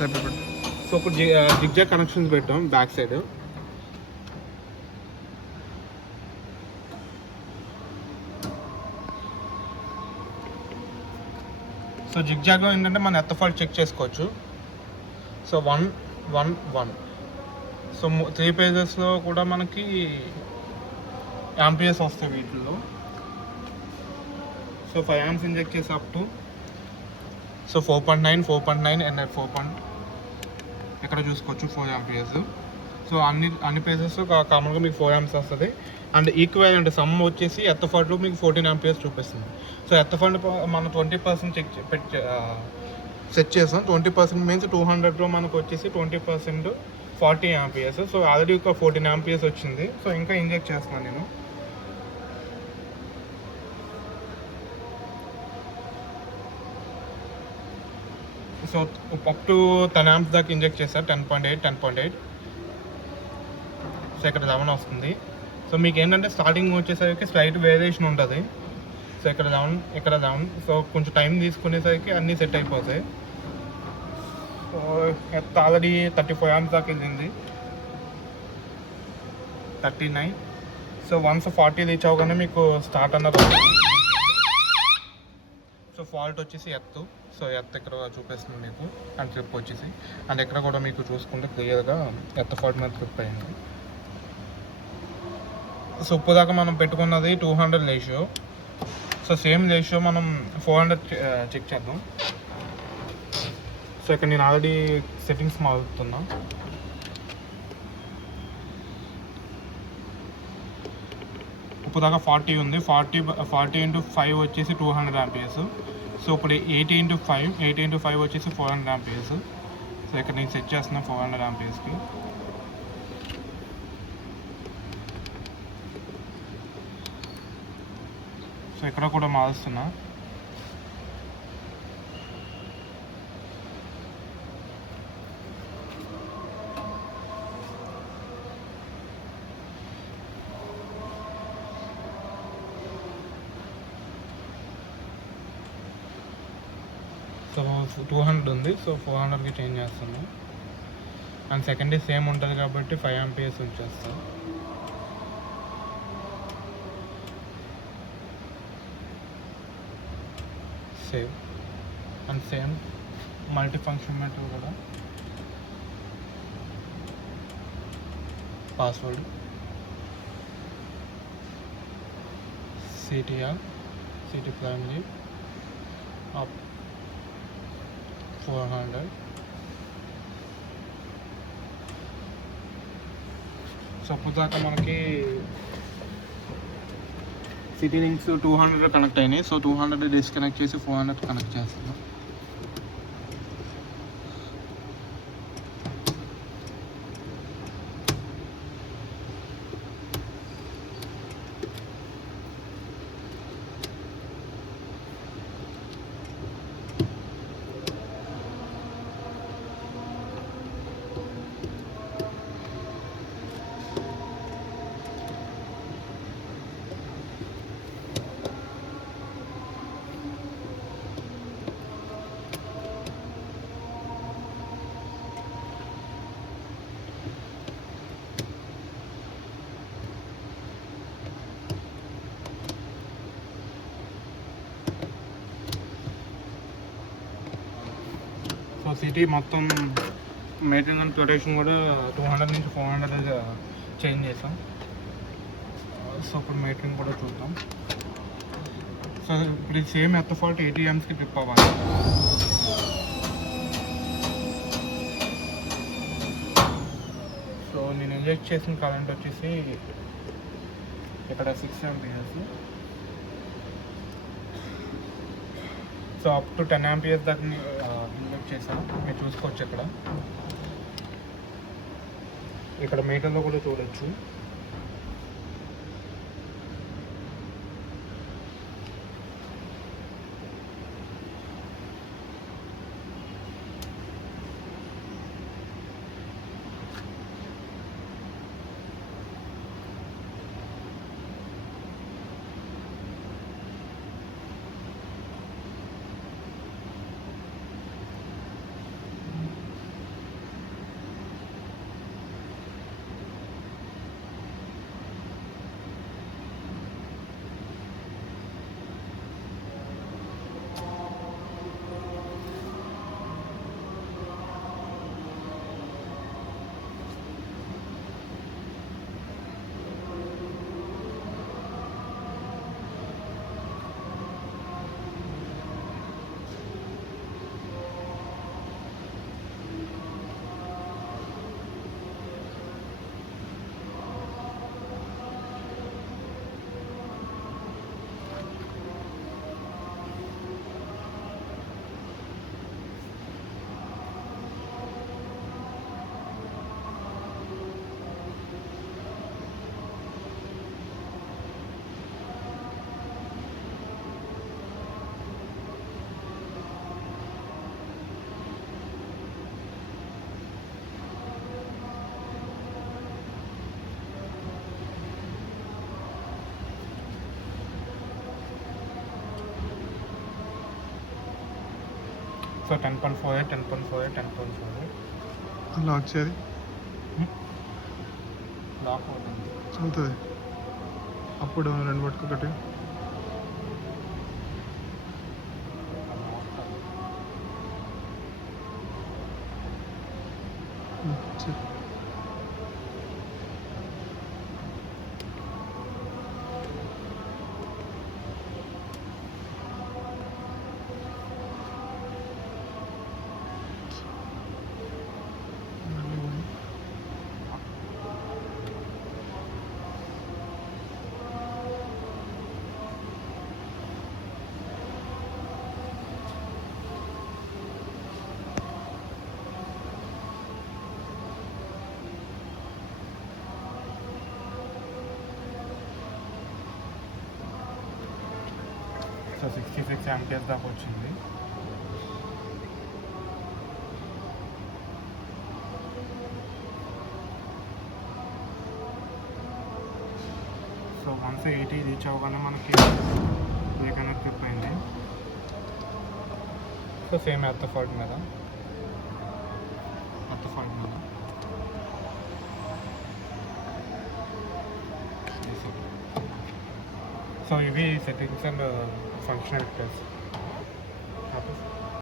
Separate. So ఇప్పుడు zigzag connections పెట్టాం back side. So జిగ్జాగ్లో ఏంటంటే మన ఎర్త్ ఫాల్ట్ చెక్ చేసుకోవచ్చు. సో 1 1 1. సో 3 పేజెస్లో కూడా మనకి యాంపియర్స్ వస్తాయి వీటిల్లో. సో 5 amps ఇంజెక్ట్ చేసి అప్ టు సో 4.9 4.9 అండ్ 4. ఇక్కడ చూసుకోవచ్చు 4 amps. సో అన్ని పేజెస్ కామన్గా మీకు 4 amps వస్తుంది. అండ్ ఈక్వల్ సమ్ వచ్చేసి ఎర్త్ ఫాల్ట్లో మీకు 14 amps చూపిస్తుంది. సో ఎర్త్ ఫాల్ట్ మనం 20% సెట్ చేసాం. 20% మీన్స్ 200లో మనకు వచ్చేసి 20% 40 amps. సో ఆల్రెడీ ఒక 14 amps వచ్చింది. సో ఇంకా ఇంజెక్ట్ చేస్తున్నాను నేను. సో అప్ టు 10 amps దాకా ఇంజెక్ట్ చేస్తారు. 10.8. సో ఇక్కడ 11 వస్తుంది. సో మీకు ఏంటంటే స్టార్టింగ్ వచ్చేసరికి స్లైట్ వేరియేషన్ ఉంటుంది. సో ఇక్కడ 11. సో కొంచెం టైం తీసుకునేసరికి అన్నీ సెట్ అయిపోతాయి. సో ఆల్రెడీ 34 amps దాకా వెళ్ళింది. 39. సో వన్స్ 40 రీచ్ అవగానే మీకు స్టార్ట్ అన్నది. సో ఫాల్ట్ వచ్చేసి ఎర్త్. సో ఎర్త్ ఇక్కడ చూపిస్తుంది మీకు. అండ్ ట్రిప్ వచ్చేసి అండ్ ఇక్కడ కూడా మీకు చూసుకుంటే క్లియర్గా ఎర్త్ ఫాల్ట్ మీద ట్రిప్ అయింది. సో ఇప్పుడు దాకా మనం పెట్టుకున్నది 200 రేషియో. సో సేమ్ రేషియో మనం 400 చెక్ చేద్దాం. సో ఇక్కడ నేను ఆల్రెడీ సెట్టింగ్స్ మారుతున్నా. ఇప్పుడు దాకా 40 ఉంది. 40 into 5 వచ్చేసి 200 amps. సో ఇప్పుడు 80 into 5 వచ్చేసి 400 amps. సో ఇక్కడ నేను సెట్ చేస్తున్నా 400 ampsకి. సో ఇక్కడ కూడా మారుస్తున్నా. సో 200 ఉంది. సో 400కి చేంజ్ చేస్తున్నాం. అండ్ సెకండ్ సేమ్ ఉంటుంది కాబట్టి 5 amps ఉంచేస్తాం. Save and same multi function method కూడా password CT primary up 400. So అప్పుడు దాకా మనకి సిటీ లింక్స్ 200 కనెక్ట్ అయినాయి. సో 200 డిస్కనెక్ట్ చేసి 400 కనెక్ట్ చేస్తున్నాం. సో సిటీ మొత్తం మెయింటెనెన్స్ రొటేషన్ కూడా 200 నుంచి 400 చేంజ్ చేసాం. సో ఇప్పుడు మెయింటెనెన్స్ కూడా చూద్దాం. సో ఇప్పుడు same earth fault 80 amps trip అవ్వాలి. సో నేను ఇంజెక్ట్ చేసిన కరెంట్ వచ్చేసి ఇక్కడ 6 amps. సో అప్ టు 10 amps దాకా ఇంజెక్ట్ చేశాను. మీరు చూసుకోవచ్చు ఇక్కడ మీటర్లో కూడా చూడొచ్చు. సో 10.48 10.48 10.48 అలా వచ్చేది లాక్ అవుతుంది. అవుతుంది అప్పుడు రెండు పట్టుకోకటి సో 66 amperes దాకా వచ్చింది. సో వన్స్ 80 రీచ్ అవ్వగానే మనకి బ్రేక్ అనేది ట్రిప్ అయింది. సో సేమ్ ఎత్త ఫాల్ట్ మీద సో ఇవి సెట్టింగ్స్ అండ్ ఫంక్షనాలిటీస్.